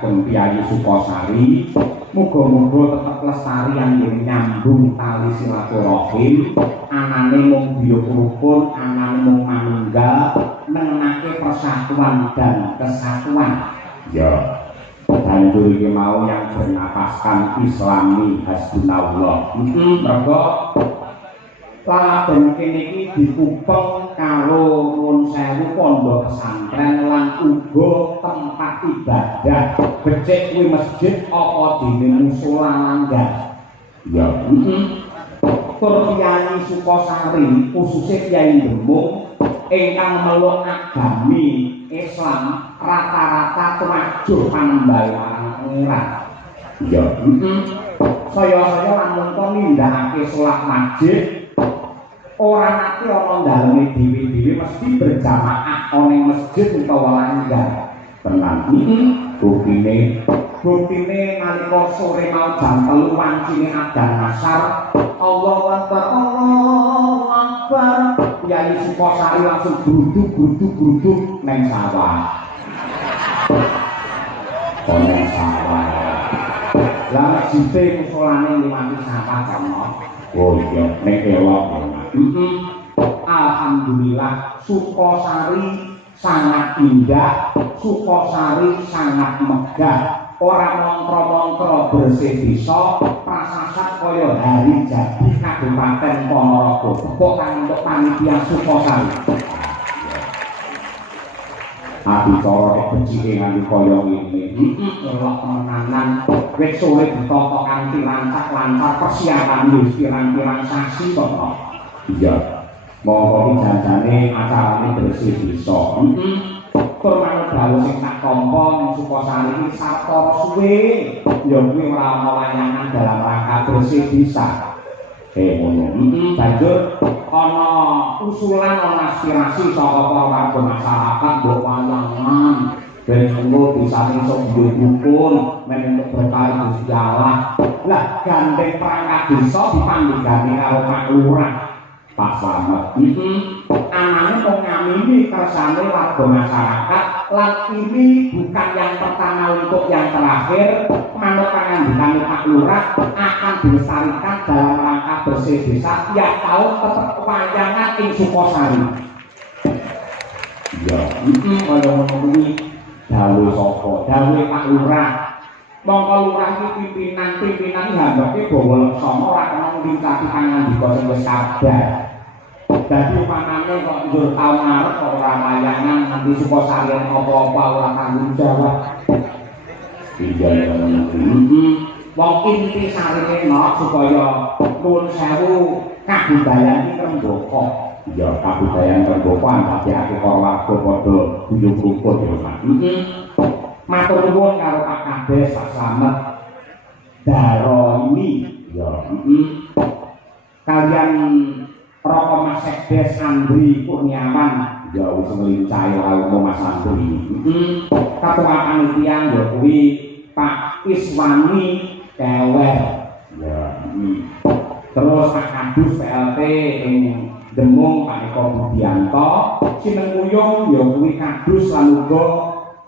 kagem Kyai Sukosari muga-muga tetep lestarian yen nyambung tali silaturahim anane mung biyo rukun anane mung manunggal nengenake persatuan dan kesatuan ya banjur iki mau yang bernapaskan Islami hasbunallah mergo laladan kene iki dikupeng karo nuwun sewu pondok pesantren lan uga tempat ibadah becik kuwi masjid apa dene musala langgar ya tur Kyai Sukosari khususnya Kyai Demung ingkang meluk agami Islam rata-rata tumajuh panembahe marang pangeran ya saya lamun to nindakake salat masjid ora nate ana daleme dhewe-dhewe mesti berjamaah ana ing masjid utawa langgar tenan buktine nalika sore mau jam 3 wancine adzan asar Allahu Akbar Kyai Sukosari langsung gruduk neng sawah neng sawah lah jite musolane liwati sawah kono oh iya nek elok alhamdulillah Sukosari sangat indah Sukosari sangat megah ora mongkro-mongkro bersih desa prasasat kaya hari jadi Kabupaten Ponorogo kok kang untuk panitia Sukosari adicara becike nganti kaya ngene elok menanan wis sore ditata kanthi lancar persiapan wis pirang-pirang sasi kok iya monggo janjane acarane bersih desa tur manut dawuh sing tak tampa ning Sukosari iki satara suwe ya kuwi ora ana layangan dalam rangka bersih desa ngono banjur ana usulan ana aspirasi saka para warga masyarakat mbok wayangan ben monggo disane iso dukun men untuk berkali Gusti Allah lah gandeng perangkat desa dipanggilane karo Pak Lurah Pak Slamet anane wong ngamini kersane warga masyarakat lan ini bukan yang pertama untuk yang terakhir manut pangandikan Pak Lurah akan dilestarikan dalam rangka bersih desa tiap tahun tetap wayangan ing Sukosari ya kaya ngono kuwi dawuh sapa dawuh Pak Lurah mongko lurah iki pimpinan hambaké bawa leksana ora kena nglintasi pangandika sing wis kabar dadi panane kok njur taun ngarep kok ora wayangan nanti Sukosari apa-apa ora tanggung jawab iya wong inti sarine supaya nuwun sewu kabudayan iki rembaka ya kabudayan rembaka antakake karo warga padha guyub rukun ya Mas matur nuwun karo Pak Kades Pak Slamet Daro ini ya kalian Roko Mas Sekdes Andri Kurniawan ya wis ngelincai karo Mas Andri ketua panitia ya kuwi Pak Iswani Kewer ya terus Pak Kadus PLT ing Demung Pak Eko Budianto Sinengkuyung ya kuwi Kadus lan uga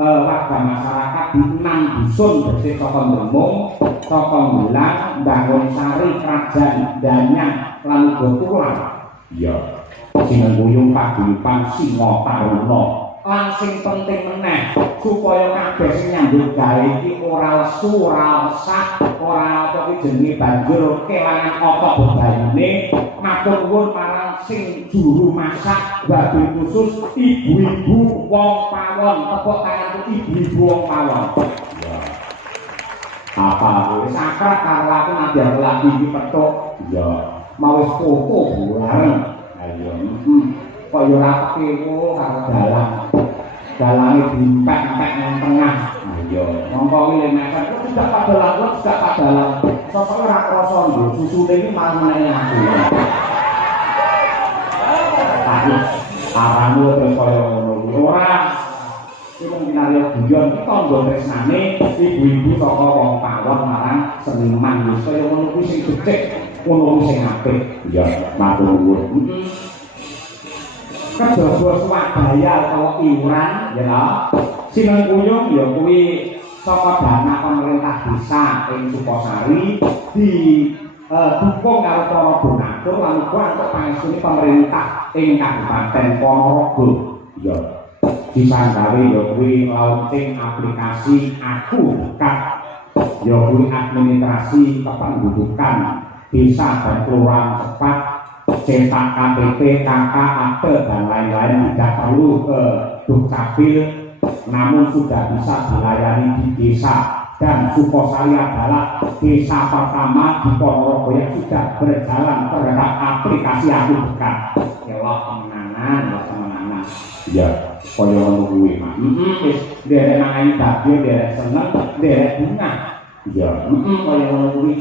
warga masyarakat di 6 dusun bersih saka Demung saka Bulang Bangun Sari Krajan Danyang lan uga Tulang ya Sinengkuyung Paguyuban Singo Taruna lan sing penting meneh supaya kabeh sing nyambut gawe iki ora lesu ora resah ora apa iki jenenge banjur kelangan apa bebayune matur nuwun marang sing juru masak wabil khusus ibu-ibu wong pawon tepuk tangan ibu-ibu wong pawon ya apa wis akrab karo aku nanti lagi iki petuk ya mau wis foto bareng ayo kok yo ora kewo karo dalange dimpek-empek nang tengah ayo mongko iki mepet sudah padalan sapa ora krasa lho susune iki malah meneh aku aramu terus kaya ngono ora iki mung pinario guyon iki tangga tresnane ibu-ibu saka wong pawon marang seniman wis kaya ngono kuwi sing becik ngono sing apik ya matur nuwun kejaba Swadaya utawa iuran ya Sinengkuyung ya kuwi saka dana pemerintah desa ing Sukosari di dukung karo para donatur lan uga untuk pangestune pemerintah ing Kabupaten Ponorogo. Ya. Disanggawe ya kuwi launching aplikasi Aku Dekat. Ya kuwi administrasi kependudukan desa dan kelurahan cepat, cetak KTP, KK, akte dan lain-lain tidak perlu ke Dukcapil, namun sudah bisa dilayani di desa. Dan Sukosari adalah desa pertama di Ponorogo yang sudah berjalan terhadap aplikasi Aku Dekat. Ya kemenangan, kemenangan. Ya, kaya ngono kuwi, Mas. Wis derek nangani dadi derek seneng, derek bunga. Ya, kaya ngono kuwi.